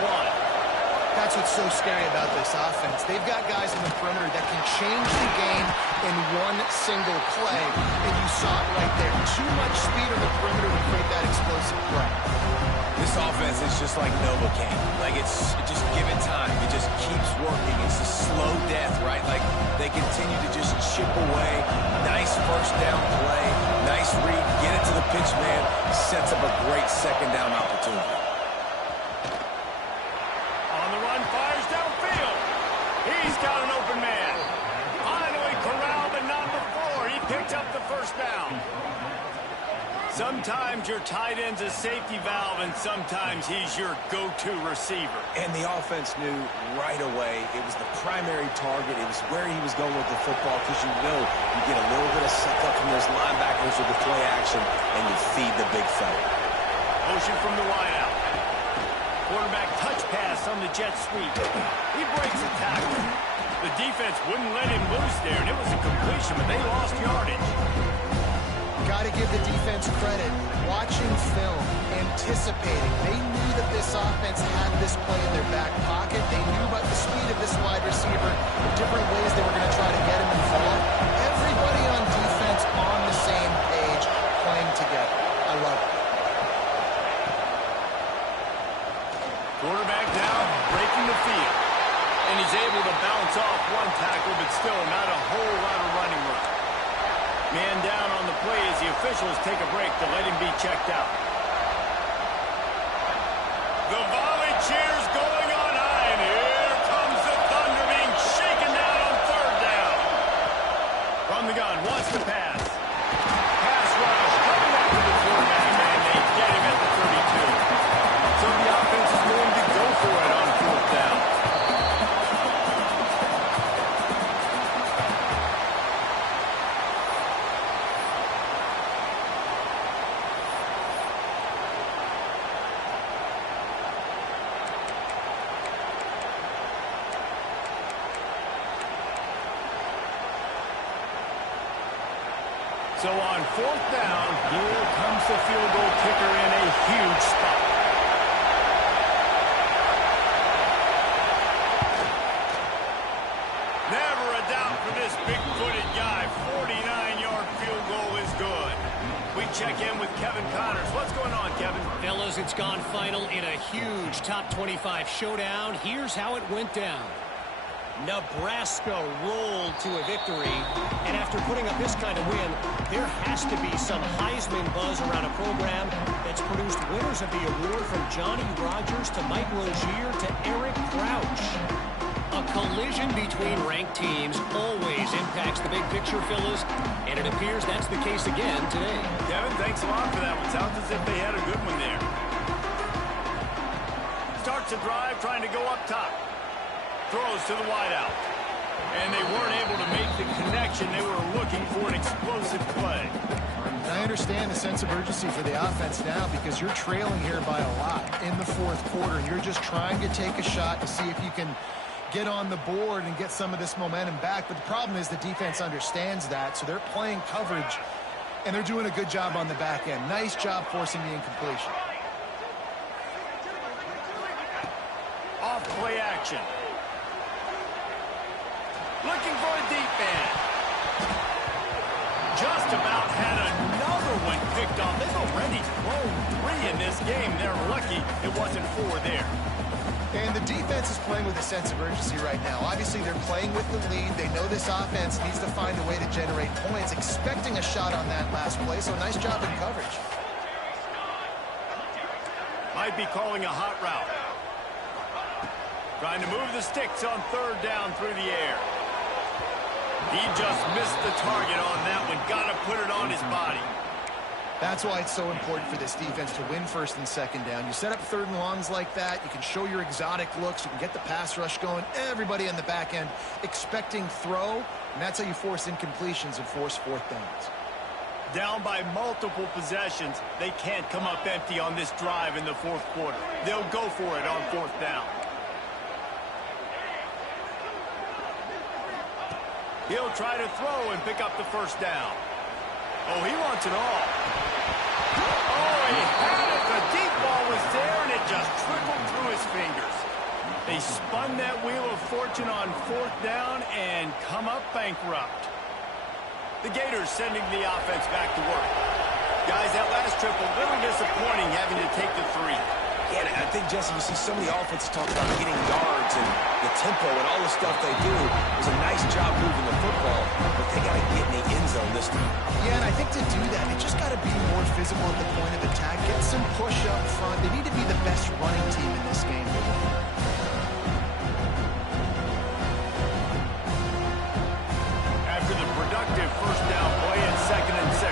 That's what's so scary about this offense. They've got guys in the perimeter that can change the game in one single play, and you saw it right there. Too much speed on the perimeter to create that explosive play. This offense is just like Novocaine. Like, it's just give it time. It just keeps working. It's a slow death, right? Like, they continue to just chip away. Nice first down play. Nice read. Get it to the pitch man. Sets up a great second down opportunity. On the run, fires downfield. He's got an open man. Finally corralled, but not before. He picked up the first down. Sometimes your tight end's a safety valve, and sometimes he's your go-to receiver. And the offense knew right away it was the primary target. It was where he was going with the football, because you know you get a little bit of suck-up from those linebackers with the play action, and you feed the big fella. Motion from the wideout. Quarterback touch pass on the jet sweep. He breaks a tackle. The defense wouldn't let him loose there, and it was a completion, but they lost yardage. Got to give the defense credit. Watching film, anticipating. They knew that this offense had this play in their back pocket. They knew about the speed of this wide receiver, the different ways they were going to try to get him involved. Everybody on defense on the same page, playing together. I love it. Quarterback down, breaking the field. And he's able to bounce off one tackle, but still not a whole lot of running room. Man down on the play as the officials take a break to let him be checked out. The volley cheers going on high, and here comes the Thunder being shaken down on 3rd down. From the gun, wants to pass. Pass rush, coming after the quarterback, and they get him at the 32. So the offense is going to go for it on 4th down. So on 4th down, here comes the field goal kicker in a huge spot. Never a doubt for this big-footed guy. 49-yard field goal is good. We check in with Kevin Connors. What's going on, Kevin? Fellas, it's gone final in a huge top 25 showdown. Here's how it went down. Nebraska rolled to a victory, and after putting up this kind of win, there has to be some Heisman buzz around a program that's produced winners of the award from Johnny Rodgers to Mike Rozier to Eric Crouch. A collision between ranked teams always impacts the big picture, fellas, and it appears that's the case again today. Kevin, thanks a lot for that one. Sounds as if they had a good one there. Starts a drive trying to go up top. Throws to the wideout. And they weren't able to make the connection. They were looking for an explosive play. I understand the sense of urgency for the offense now because you're trailing here by a lot in the 4th quarter. You're just trying to take a shot to see if you can get on the board and get some of this momentum back. But the problem is the defense understands that, so they're playing coverage, and they're doing a good job on the back end. Nice job forcing the incompletion. Off play action. Looking for a deep man. Just about had another one picked Dom, they've already thrown 3 in this game. They're lucky it wasn't 4 there. And the defense is playing with a sense of urgency right now. Obviously, they're playing with the lead. They know this offense needs to find a way to generate points, expecting a shot on that last play, so nice job in coverage. Might be calling a hot route. Trying to move the sticks on 3rd down through the air. He just missed the target on that one. Got to put it on his body. That's why it's so important for this defense to win 1st and 2nd down. You set up 3rd and longs like that. You can show your exotic looks. You can get the pass rush going. Everybody on the back end expecting throw, and that's how you force incompletions and force 4th downs. Down by multiple possessions. They can't come up empty on this drive in the 4th quarter. They'll go for it on 4th down. He'll try to throw and pick up the 1st down. Oh, he wants it all. Oh, he had it. The deep ball was there, and it just trickled through his fingers. They spun that wheel of fortune on 4th down and come up bankrupt. The Gators sending the offense back to work. Guys, that last trip a little disappointing having to take the 3. Yeah, I think, Jesse, you see some of the offense talk about getting yards and the tempo and all the stuff they do. It was a nice job moving the football, but they got to get in the end zone this time. Yeah, and I think to do that, they just got to be more physical at the point of attack, get some push up front. They need to be the best running team in this game. After the productive 1st down play in 2nd and 6.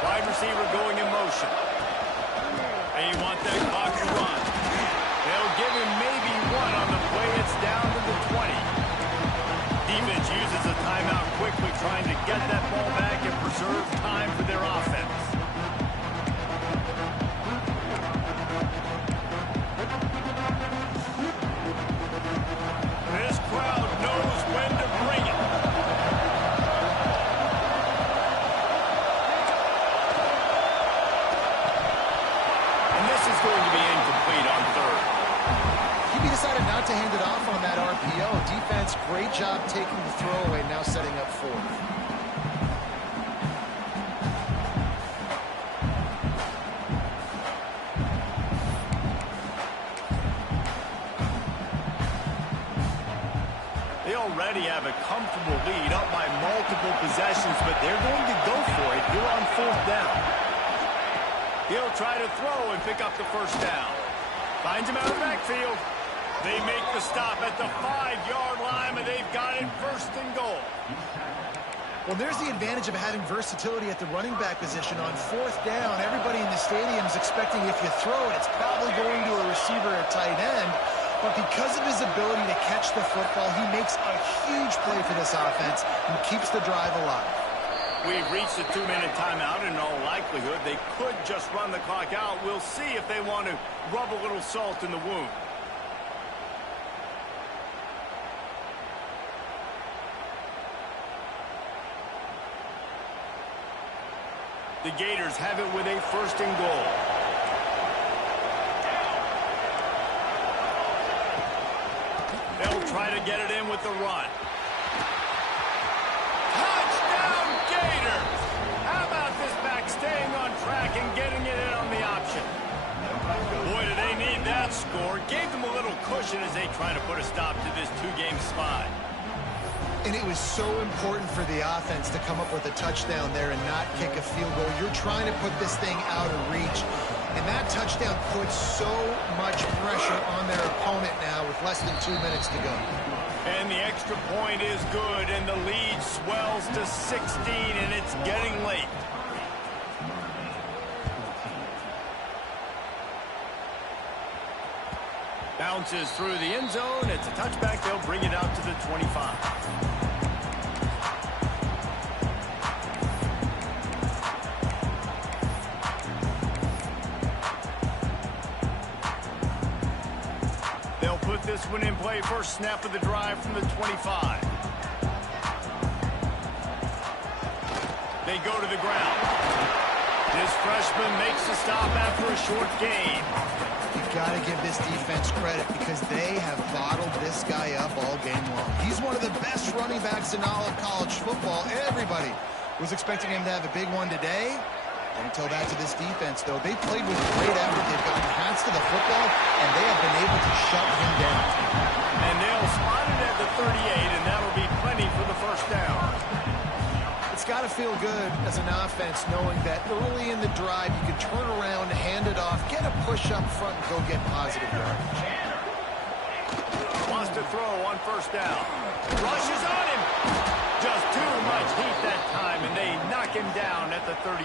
Wide receiver going in motion. They want that clock to run. They'll give him maybe 1 on the play. It's down to the 20. Defense uses a timeout quickly, trying to get that ball back and preserve time for their offense. This crowd knows when to bring it. Going to be incomplete on 3rd. He decided not to hand it off on that RPO. Defense, great job taking the throwaway, now setting up 4th. They already have a comfortable lead, up by multiple possessions, but they're going to go for it here on 4th down. He'll try to throw and pick up the 1st down. Finds him out of the backfield. They make the stop at the 5-yard line, and they've got it 1st and goal. Well, there's the advantage of having versatility at the running back position. On 4th down, everybody in the stadium is expecting if you throw it, it's probably going to a receiver or tight end. But because of his ability to catch the football, he makes a huge play for this offense and keeps the drive alive. We've reached the 2-minute timeout. In all likelihood, they could just run the clock out. We'll see if they want to rub a little salt in the wound. The Gators have it with a 1st and goal. They'll try to get it in with the run. Touchdown, Gators! How about this back staying on track and getting it in on the option? Boy, do they need that score. Gave them a little cushion as they try to put a stop to this 2-game slide. And it was so important for the offense to come up with a touchdown there and not kick a field goal. You're trying to put this thing out of reach. And that touchdown puts so much pressure on their opponent now with less than 2 minutes to go. And the extra point is good, and the lead swells to 16, and it's getting late. Bounces through the end zone. It's a touchback. They'll bring it out to the 25. They'll put this one in play. First snap of the drive from the 25. They go to the ground. This freshman makes the stop after a short gain. You've got to give this defense credit because they have bottled this guy up all game long. He's one of the best running backs in all of college football. Everybody Was expecting him to have a big one today. Don't tell that to this defense, though. They played with great effort. They've gotten hands to the football, and they have been able to shut him down. And they'll spot it at the 38, and that'll be plenty for the first down. It's got to feel good as an offense knowing that early in the drive you can turn around, hand it off, get a push up front, and go get positive yardage. Wants to throw on first down. Rushes on him. Just too much heat that time, and they knock him down at the 31.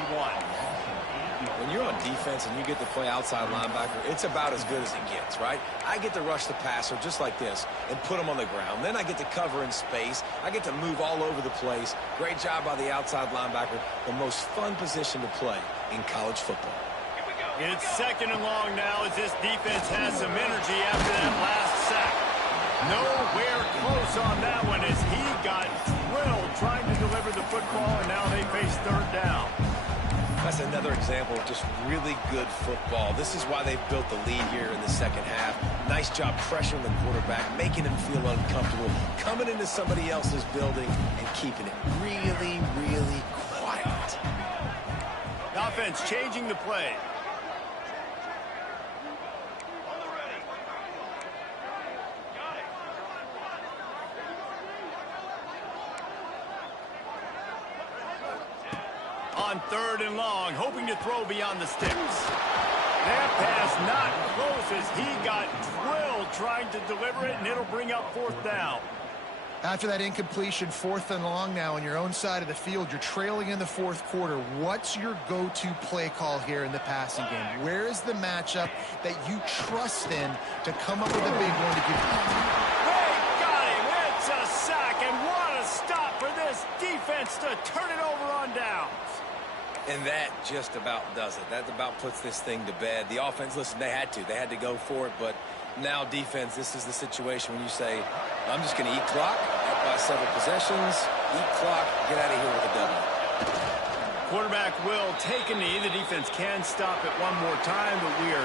When you're on defense and you get to play outside linebacker, it's about as good as it gets, right? I get to rush the passer just like this and put him on the ground. Then I get to cover in space. I get to move all over the place. Great job by the outside linebacker. The most fun position to play in college football. It's second and long now as this defense has some energy after that last sack. Nowhere close on that one as he got thrilled trying to deliver the football, and now they face third down. That's another example of just really good football. This is why they've built the lead here in the second half. Nice job pressuring the quarterback, making him feel uncomfortable, coming into somebody else's building and keeping it really, really quiet. The offense changing the play. On third and long, hoping to throw beyond the sticks. That pass not close as he got drilled trying to deliver it, and it'll bring up fourth down. After that incompletion, 4th and long now on your own side of the field, you're trailing in the fourth quarter. What's your go-to play call here in the passing game? Where is the matchup that you trust in to come up with a big one to give you? They got him. It's a sack, and what a stop for this defense to turn it over on downs. And that just about does it. That about puts this thing to bed. The offense, listen, they had to go for it, but now defense, this is the situation when you say, I'm just going to eat clock, up by several possessions, eat clock, get out of here with a W. Quarterback will take a knee. The defense can stop it one more time, but we are